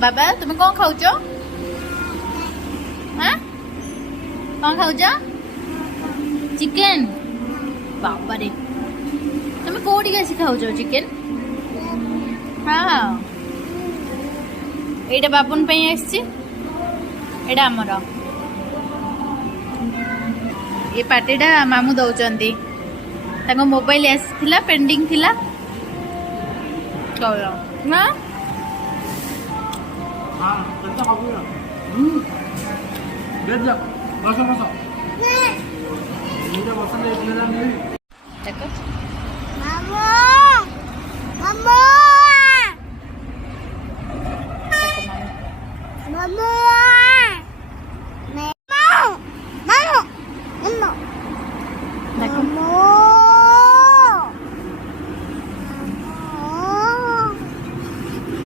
बाबा तुम कौन खाऊ हाँ कौन खाऊ चिकेन बाबा रे तुम कोठी आसी खाऊ चिकेन हाँ एटा बाबुन पे एटा आमर ये पार्टीटा मामू दौरान मोबाइल आसला पेंडिंग थिला ना देखो Mama.